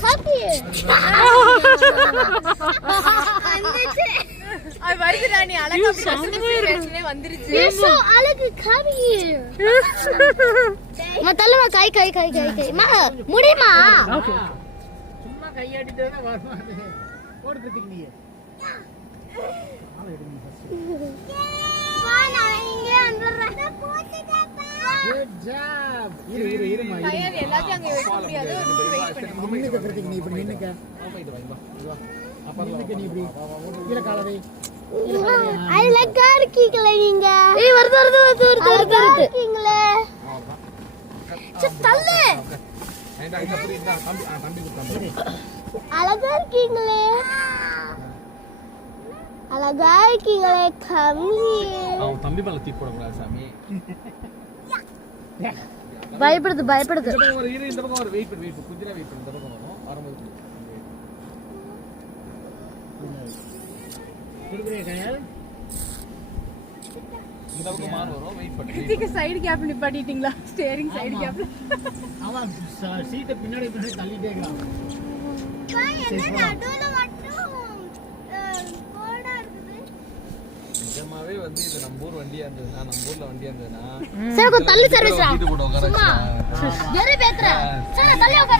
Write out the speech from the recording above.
coffee அது வருது ராணி அழகா பேசுனே வந்துருச்சு ஏசோ அழகு காபி மத்தலமா கை மா முடியுமா சும்மா கையாடிட்டேனா வரமாட்டே ஓடுறதுக்கு நீ வா நான் இங்க வந்துறேன் குட் ஜாப் இரு கையால எல்லாத்தையும் அங்க வைக்க முடியாது ஒரு நிமிஷம் வெயிட் பண்ணு நின்னுக்க பிரதிக் நீ இப்படி நின்னுக்க அப்ப நின்னுக்க நீ இப்படி கீழ கால வை அழகா இருக்கீங்களே நீங்க ஏய் வருது இருக்கீங்களே தள்ளு அழகா இருக்கீங்களே கம்மி அவன் தம்பி மேல தூக்கி போட கூடாது சாமி பயப்படுது இந்த பக்கம் ஒரு வெயிட் பண்ணு குதிரை வெயிட் பண்ணு இந்த பக்கம் வரும் வரும்போது குடுக்குறே கையா இந்த பக்கம் மாறு வரும் வெயிட் பண்ணு கிருத்திக்கு சைடு கேப் நிப்பாட்டிட்டீங்களா ஸ்டியரிங் சைடு கேப்ல அவன் சீட்டை பின்னாடி தள்ளிட்டே இருக்கான் என்ன நடுவுல மட்டும் கோடா இருக்குது நிஜமாவே வந்து இது நம்ம ஊர் வண்டியா இருந்ததுன்னா நம்ம ஊர்ல வண்டியா இருந்ததுன்னா சார் கொஞ்சம் தள்ளி சர்வீஸ் வீட்டு போட்டு உட்கார சும்மா வெறி பேத்துற சார் தள்ளி உட்காரு